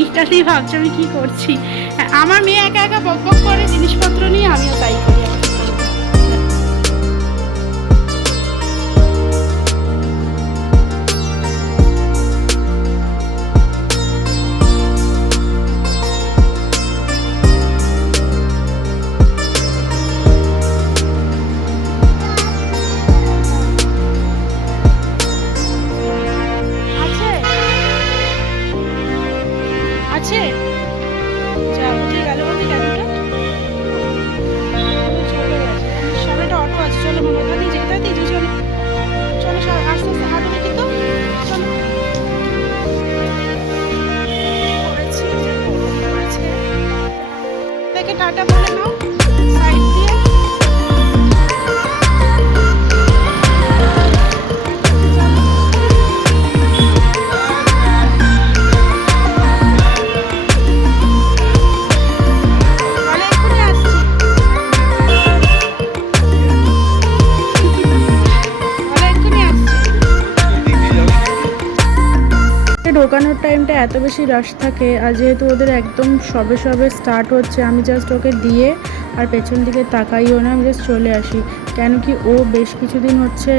গীতাতেই ভাবছি আমি কি করছি। আমার মেয়ে একা একা বক বক করে জিনিসপত্র নিয়ে, আমিও তাই করি। আছে যা উঠে গেল, উঠে গেল। সামনে একটা অটো আছে, চলো মামা, দাদি যে দাদি যে, চলো চলো সব আস্তে আস্তে হাঁটো দেখি তো, চলো। করেছি যে গরম পড়েছে, দেখে টাটা বলে নাও সাইড দিয়ে। ঢোকানোর টাইমটা এত বেশি রাশ থাকে, আর যেহেতু ওদের একদম সবে সবে স্টার্ট হচ্ছে, আমি জাস্ট ওকে দিয়ে আর পেছন দিকে তাকাইও না, আমি জাস্ট চলে আসি। কেন কি ও বেশ কিছুদিন হচ্ছে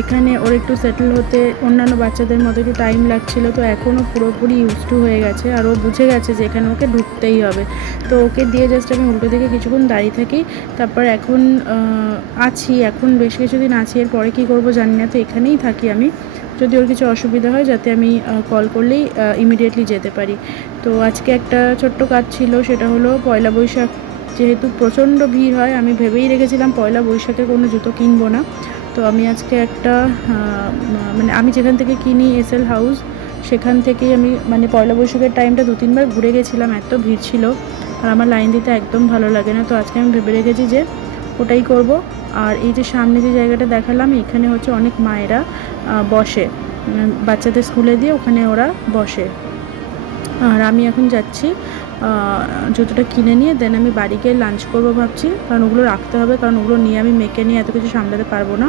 এখানে, ওর একটু সেটেল হতে অন্যান্য বাচ্চাদের মতো একটু টাইম লাগছিলো, তো এখনও পুরোপুরি ইউজ টু হয়ে গেছে, আর ও বুঝে গেছে যে এখানে ওকে ঢুকতেই হবে। তো ওকে দিয়ে জাস্ট আমি উল্টো দিকে কিছুক্ষণ দাঁড়িয়ে থাকি। তারপর এখন এখন বেশ কিছুদিন আছি, এরপরে কী করবো জানি না, তো এখানেই থাকি আমি, যদি ওর কিছু অসুবিধা হয় যাতে আমি কল করলেই ইমিডিয়েটলি যেতে পারি। তো আজকে একটা ছোট্ট কাজ ছিল, সেটা হলো পয়লা বৈশাখ যেহেতু প্রচণ্ড ভিড় হয়, আমি ভেবেই রেখেছিলাম পয়লা বৈশাখে কোনো জুতো কিনবো না। তো আমি আজকে একটা মানে আমি যেখান থেকে কিনি এসএল হাউস, সেখান থেকেই আমি মানে পয়লা বৈশাখের টাইমটা 2-3বার ঘুরে গেছিলাম, এত ভিড় ছিল আর আমার লাইন দিতে একদম ভালো লাগে না। তো আজকে আমি ভেবে রেখেছি যে ওটাই করব। আর এই যে সামনে যে জায়গাটা দেখালাম, এখানে হচ্ছে অনেক মায়েরা বসে, বাচ্চাদের স্কুলে দিয়ে ওখানে ওরা বসে। আর আমি এখন যাচ্ছি জুতোটা কিনে নিয়ে, দেন আমি বাড়ি গিয়ে লাঞ্চ করবো ভাবছি, কারণ ওগুলো রাখতে হবে, কারণ ওগুলো নিয়ে আমি মেকে নিয়ে এত কিছু সামলাতে পারবো না।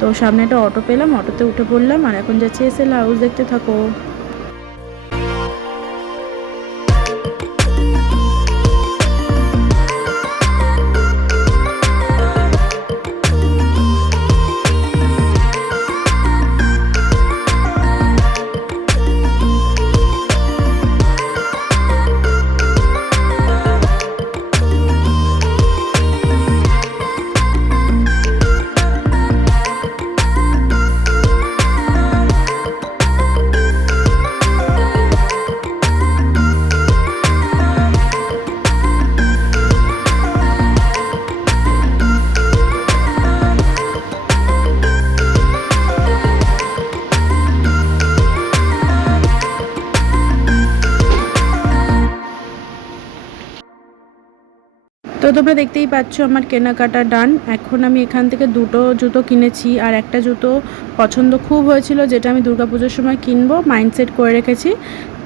তো সামনে একটা অটো পেলাম, অটোতে উঠে পড়লাম, আর এখন যাচ্ছি এসএল হাউস, দেখতে থাকো। তো তোমরা দেখতেই পাচ্ছ আমার কেনাকাটা ডান। এখন আমি এখান থেকে দুটো জুতো কিনেছি, আর একটা জুতো পছন্দ খুব হয়েছিল, যেটা আমি দুর্গাপুজোর সময় কিনবো মাইন্ডসেট করে রেখেছি।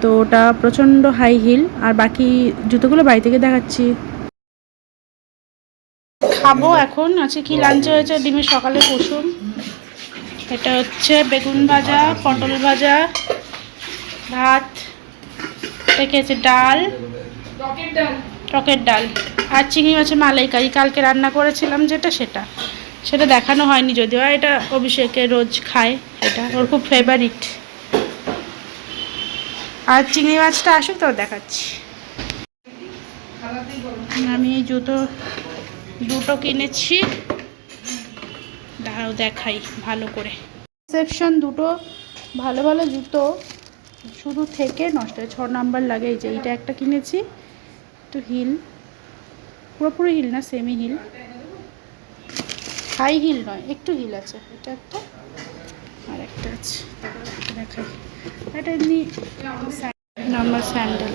তো ওটা প্রচণ্ড হাই হিল, আর বাকি জুতোগুলো বাড়ি থেকে দেখাচ্ছি। খাবো এখন, আছে কি লাঞ্চে হয়েছে, ডিমের সকালে কুসুম, এটা হচ্ছে বেগুন ভাজা, পটল ভাজা, ভাত, এটা আছে ডাল, টকের ডাল, আর চিংড়ি মাছের মালাইকারি কালকে রান্না করেছিলাম, সেটা সেটা দেখানো হয়নি যদিও, এটা অভিষেকে রোজ খায়, এটা ওর খুব ফেভারিট। আর চিংড়ি মাছটা আসুক তো দেখাচ্ছি। আমি এই দুটো কিনেছি, দাঁড়াও দেখাই ভালো করে। রিসেপশন দুটো ভালো ভালো জুতো শুধু থেকে নষ্ট হয়, 6 নাম্বার লাগে। এই যে এইটা একটা কিনেছি, একটু হিল, পুরোপুরি হিল না, সেমি হিল, হাই হিল নয়, একটু হিল আছে, এটা একটা, আর একটা আছে দেখাই, এটা এমনি নর্মাল স্যান্ডেল।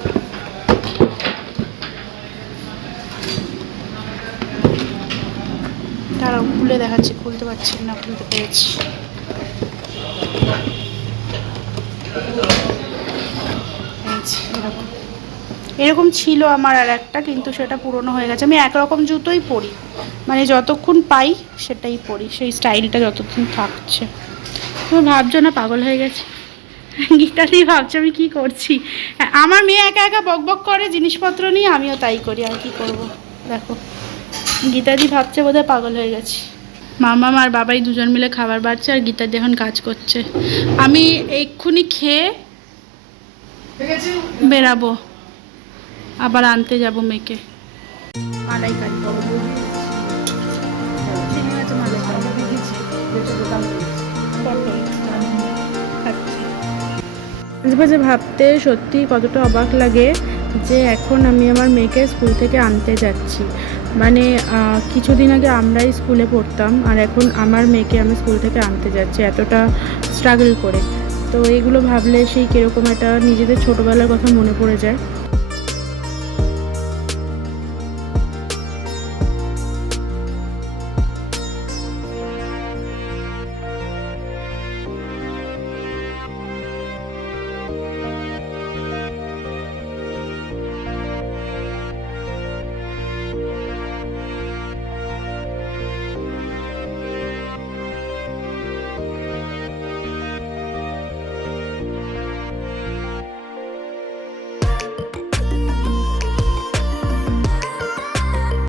তারাও খুলে দেখাচ্ছি, খুলতে পারছি না, খুলতে পেরেছি। এরকম ছিল আমার আর একটা, কিন্তু সেটা পুরনো হয়ে গেছে। আমি একরকম জুতোই পরি, মানে যতক্ষণ পাই সেটাই পরি, সেই স্টাইলটা যতক্ষণ থাকছে। তুমি ভাবছো না পাগল হয়ে গেছে? গীতাদি ভাবছে আমি কি করছি। আমার মেয়ে একা একা বক বক করে জিনিসপত্র নিয়ে, আমিও তাই করি, আর কি করব। দেখো গীতাদি ভাবছে বোধহয় পাগল হয়ে গেছি। মামা আর বাবাই দুজন মিলে খাবার বাড়ছে আর গীতাদি এখন কাজ করছে। আমি এক্ষুনি খেয়ে বেরাবো, আবার আনতে যাব মেয়েকে। মালাই কাজ করবো, মাঝে মাঝে ভাবতে সত্যি কতটা অবাক লাগে যে এখন আমি আমার মেয়েকে স্কুল থেকে আনতে যাচ্ছি। মানে কিছুদিন আগে আমরাই স্কুলে পড়তাম, আর এখন আমার মেয়েকে আমি স্কুল থেকে আনতে যাচ্ছি এতটা স্ট্রাগল করে। তো এগুলো ভাবলে সেই কীরকম একটা নিজেদের ছোটোবেলার কথা মনে পড়ে যায়।